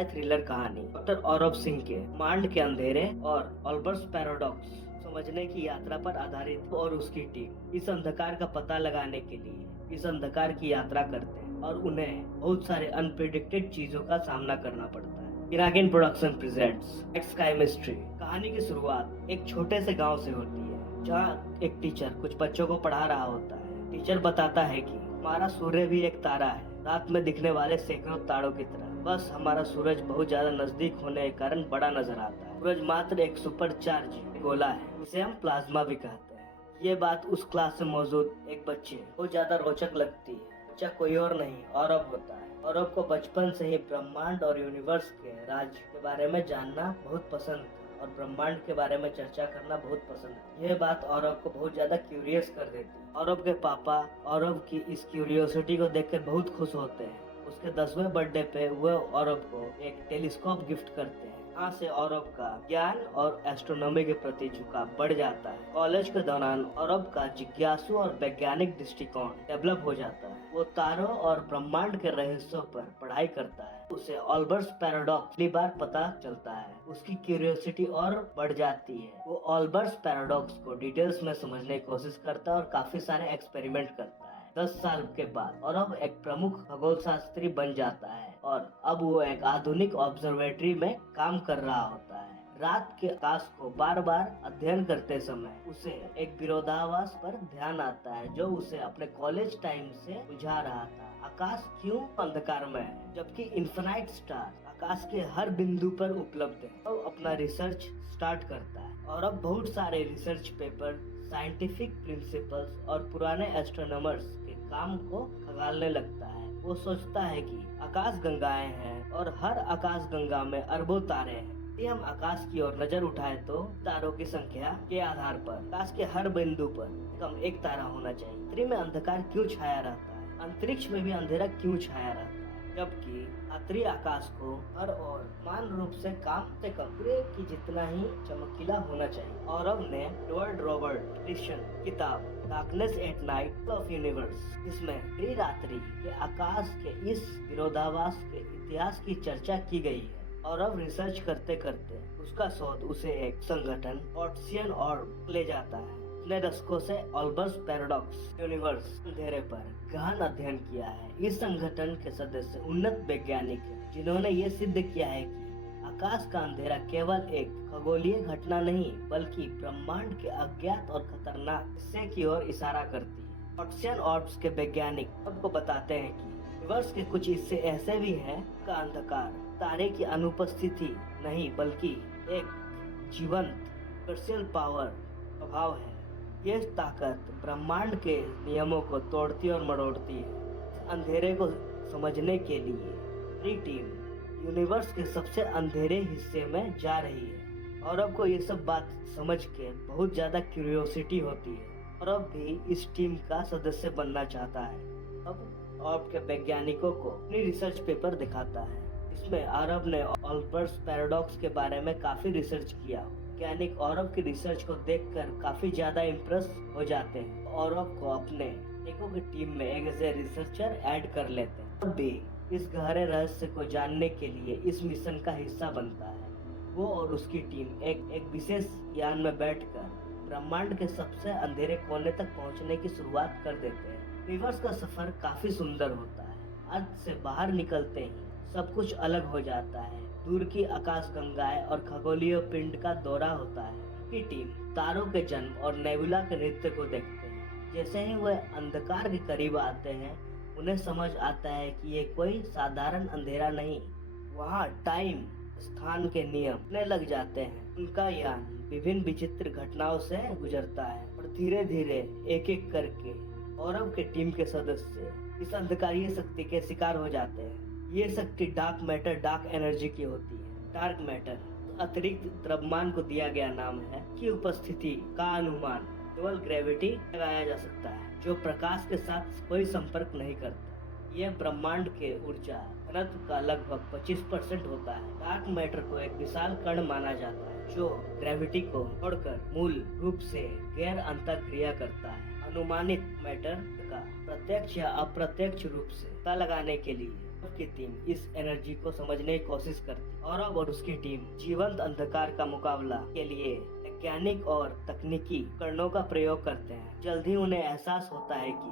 Thriller कहानी doctor औरव Singh के मांड के अंधेरे और ऑल्बर्ट्स पैराडॉक्स समझने की यात्रा पर आधारित और उसकी टीम इस अंधकार का पता लगाने के लिए इस अंधकार की यात्रा करते हैं और उन्हें बहुत सारे अनप्रिडिक्टेड चीजों का सामना करना पड़ता है। इराकिन production presents X sky mystery. कहानी की शुरुआत एक छोटे से गांव से होती है, जहां एक टीचर कुछ बच्चों को पढ़ा रहा होता है। टीचर बताता है कि हमारा सूर्य भी एक तारा है, रात में दिखने वाले सैकड़ों तारों की तरह। बस हमारा सूरज बहुत ज्यादा नजदीक होने के कारण बड़ा नजर आता है। सूरज मात्र एक सुपर चार्ज गोला है, जिसे हम प्लाज्मा भी कहते हैं। ये बात उस क्लास में मौजूद एक बच्चे बहुत ज्यादा रोचक लगती है। बच्चा कोई और नहीं औरव होता है। औरव को बचपन से ही ब्रह्मांड और यूनिवर्स के राज के बारे में जानना बहुत पसंद था और ब्रह्मांड के बारे में चर्चा करना बहुत पसंद है। यह बात औरव को बहुत ज्यादा क्यूरियस कर देती है। औरव के पापा औरव की इस क्यूरियोसिटी को देखकर बहुत खुश होते हैं। उसके 10वें बर्थडे पे वह औरव को एक टेलीस्कोप गिफ्ट करते हैं। यहाँ से औरव का ज्ञान और एस्ट्रोनॉमी के प्रति झुकाव बढ़ जाता है। कॉलेज के दौरान औरव का जिज्ञासु और वैज्ञानिक दृष्टिकोण डेवलप हो जाता है। वो तारों और ब्रह्मांड के रहस्यों पर पढ़ाई करता है। उसे ऑल्बर्ट्स पैराडॉक्स पहली बार पता चलता है। उसकी क्यूरियोसिटी और बढ़ जाती है। वो ऑल्बर्ट्स पैराडॉक्स को डिटेल्स में समझने की कोशिश करता है और काफी सारे एक्सपेरिमेंट करता है। 10 साल के बाद औरव एक प्रमुख खगोल शास्त्री बन जाता है और अब वो एक आधुनिक ऑब्जर्वेटरी में काम कर रहा होता है। रात के आकाश को बार बार अध्ययन करते समय उसे एक विरोधाभास पर ध्यान आता है, जो उसे अपने कॉलेज टाइम से बुझा रहा था। आकाश क्यों अंधकार में है जबकि इन्फिनाइट स्टार आकाश के हर बिंदु पर उपलब्ध है। तो अपना रिसर्च स्टार्ट करता है और अब बहुत सारे रिसर्च पेपर, साइंटिफिक प्रिंसिपल्स और पुराने एस्ट्रोनॉमर्स के काम को खंगालने लगता है। वो सोचता है कि आकाश गंगाएं हैं और हर आकाश गंगा में अरबों तारे हैं। यदि हम आकाश की ओर नजर उठाएं तो तारों की संख्या के आधार पर आकाश के हर बिंदु पर कम एक तारा होना चाहिए। पृथ्वी में अंधकार क्यों छाया रहता है? अंतरिक्ष में भी अंधेरा क्यों छाया रहता है जबकि रात्रि आकाश को हर ओर समान रूप से कम सूर्य की जितना ही चमकीला होना चाहिए? औरव ने एडवर्ड रॉबर्ट एडिसन किताब darkness at night of universe, जिसमें रात्रि के आकाश के इस विरोधाभास के इतिहास की चर्चा की गई है। औरव रिसर्च करते करते उसका शोध उसे एक संगठन ऑर्सियन ऑर्ब ले जाता है। पिछले दशकों से ऑल्बर्ट्स पैराडॉक्स यूनिवर्स अंधेरे पर गहन अध्ययन किया है। इस संगठन के सदस्य उन्नत वैज्ञानिक हैं, जिन्होंने ये सिद्ध किया है कि आकाश का अंधेरा केवल एक खगोलीय घटना नहीं बल्कि ब्रह्मांड के अज्ञात और खतरनाक हिस्से की ओर इशारा करती है। ऑर्सियन ऑर्ब्स के वैज्ञानिक सबको बताते हैं कि यूनिवर्स के कुछ हिस्से ऐसे भी हैं का अंधकार तारे की अनुपस्थिति नहीं बल्कि एक जीवंत स्पेशल पावर प्रभाव है। यह ताकत ब्रह्मांड के नियमों को तोड़ती और मरोड़ती है। अंधेरे को समझने के लिए पूरी टीम यूनिवर्स के सबसे अंधेरे हिस्से में जा रही है और अब को ये सब बात समझ के बहुत ज्यादा क्यूरियोसिटी होती है और अब भी इस टीम का सदस्य बनना चाहता है। अब ऑर्ब के वैज्ञानिकों को अपनी रिसर्च पेपर दिखाता है। इसमें औरव ने ऑल्बर्ट्स पैराडॉक्स के बारे में काफी रिसर्च किया। वैज्ञानिक औरव की रिसर्च को देखकर काफी ज्यादा इम्प्रेस हो जाते हैं। औरव को अपने टेको की टीम में एक ऐसे रिसर्चर ऐड कर लेते हैं। तब भी इस गहरे रहस्य को जानने के लिए इस मिशन का हिस्सा बनता है। वो और उसकी टीम एक विशेष यान में बैठकर ब्रह्मांड के सबसे अंधेरे कोने तक पहुंचने की शुरुआत कर देते हैं। यूनिवर्स का सफर काफी सुंदर होता है। अर्थ से बाहर निकलते ही सब कुछ अलग हो जाता है। दूर की आकाश गंगाएं और खगोलीय पिंड का दौरा होता है। की टीम तारों के जन्म और नेबुला के नृत्य को देखते हैं। जैसे ही वह अंधकार के करीब आते हैं उन्हें समझ आता है कि ये कोई साधारण अंधेरा नहीं, वहाँ टाइम स्थान के नियम लग जाते हैं। उनका यान विभिन्न विचित्र घटनाओं से गुजरता है और धीरे धीरे एक एक करके औरव के टीम के सदस्य इस अंधकारीय शक्ति के शिकार हो जाते हैं। ये शक्ति डार्क मैटर, डार्क एनर्जी की होती है। डार्क मैटर अतिरिक्त द्रव्यमान को दिया गया नाम है कि उपस्थिति का अनुमान केवल ग्रेविटी लगाया जा सकता है, जो प्रकाश के साथ कोई संपर्क नहीं करता। यह ब्रह्मांड के ऊर्जा घनत्व का लगभग 25% होता है। डार्क मैटर को एक विशाल कण माना जाता है जो ग्रेविटी को छोड़कर मूल रूप से गैर अंतःक्रिया करता है। अनुमानित मैटर का प्रत्यक्ष या अप्रत्यक्ष रूप से पता लगाने के लिए की टीम इस एनर्जी को समझने की कोशिश करती है। औरव और उसकी टीम जीवंत अंधकार का मुकाबला के लिए वैज्ञानिक और तकनीकी उपकरणों का प्रयोग करते हैं। जल्द ही उन्हें एहसास होता है कि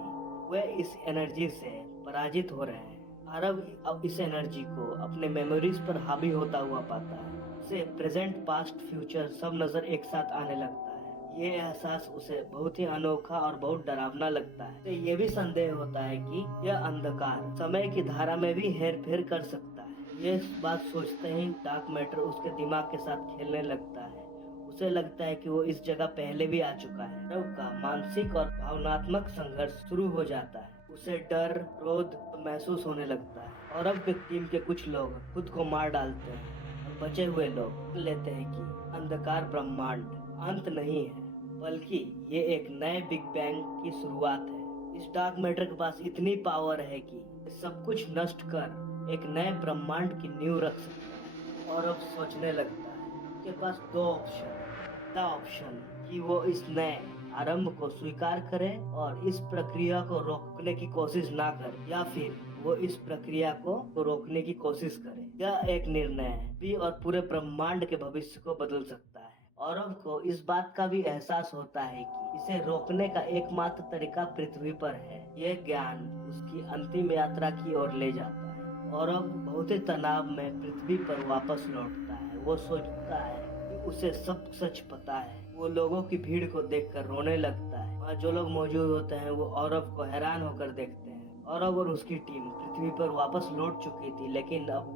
वे इस एनर्जी से पराजित हो रहे हैं। आरव अब इस एनर्जी को अपने मेमोरीज पर हावी होता हुआ पाता है। उसे प्रेजेंट, पास्ट, फ्यूचर सब नजर एक साथ आने लगता है। ये एहसास उसे बहुत ही अनोखा और बहुत डरावना लगता है। उसे ये भी संदेह होता है कि यह अंधकार समय की धारा में भी हेर फेर कर सकता है। ये बात सोचते ही डार्क मैटर उसके दिमाग के साथ खेलने लगता है। उसे लगता है कि वो इस जगह पहले भी आ चुका है। रव का मानसिक और भावनात्मक संघर्ष शुरू हो जाता है। उसे डर, क्रोध महसूस होने लगता है। और अब टीम के कुछ लोग खुद को मार डालते हैं और बचे हुए लोग लेते हैं कि अंधकार ब्रह्मांड अंत नहीं है, बल्कि ये एक नए बिग बैंग की शुरुआत है। इस डार्क मैटर के पास इतनी पावर है कि सब कुछ नष्ट कर एक नए ब्रह्मांड की नींव रख सकता है। और अब सोचने लगता है उसके पास दो ऑप्शन है। पहला ऑप्शन कि वो इस नए आरंभ को स्वीकार करे और इस प्रक्रिया को रोकने की कोशिश ना करे, या फिर वो इस प्रक्रिया को रोकने की कोशिश करे। यह एक निर्णय भी और पूरे ब्रह्मांड के भविष्य को बदल सकता है। औरव को इस बात का भी एहसास होता है कि इसे रोकने का एकमात्र तरीका पृथ्वी पर है। यह ज्ञान उसकी अंतिम यात्रा की ओर ले जाता है। औरव बहुत ही तनाव में पृथ्वी पर वापस लौटता है। वो सोचता है कि उसे सब सच पता है। वो लोगों की भीड़ को देखकर रोने लगता है। वहाँ जो लोग मौजूद होते हैं वो औरव को हैरान होकर देखते हैं। औरव और उसकी टीम पृथ्वी पर वापस लौट चुकी थी, लेकिन अब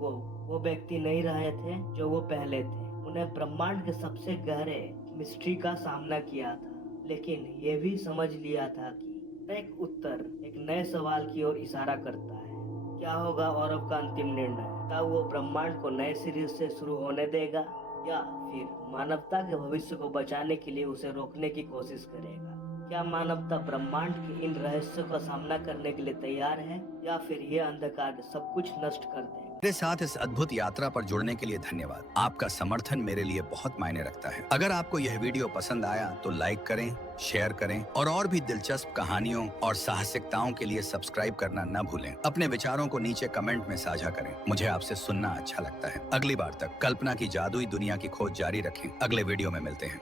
वो व्यक्ति नहीं रहे थे जो वो पहले थे। उन्हें ब्रह्मांड के सबसे गहरे मिस्ट्री का सामना किया था, लेकिन ये भी समझ लिया था कि एक उत्तर एक नए सवाल की ओर इशारा करता है। क्या होगा औरव का अंतिम निर्णय? क्या वो ब्रह्मांड को नए सिरे से शुरू होने देगा, या फिर मानवता के भविष्य को बचाने के लिए उसे रोकने की कोशिश करेगा? क्या मानवता ब्रह्मांड के इन रहस्यों का सामना करने के लिए तैयार है, या फिर यह अंधकार सब कुछ नष्ट कर देगा? मेरे साथ इस अद्भुत यात्रा पर जुड़ने के लिए धन्यवाद। आपका समर्थन मेरे लिए बहुत मायने रखता है। अगर आपको यह वीडियो पसंद आया तो लाइक करें, शेयर करें और भी दिलचस्प कहानियों और साहसिकताओं के लिए सब्सक्राइब करना न भूलें। अपने विचारों को नीचे कमेंट में साझा करें। मुझे आपसे सुनना अच्छा लगता है। अगली बार तक कल्पना की जादुई दुनिया की खोज जारी रखें। अगले वीडियो में मिलते हैं।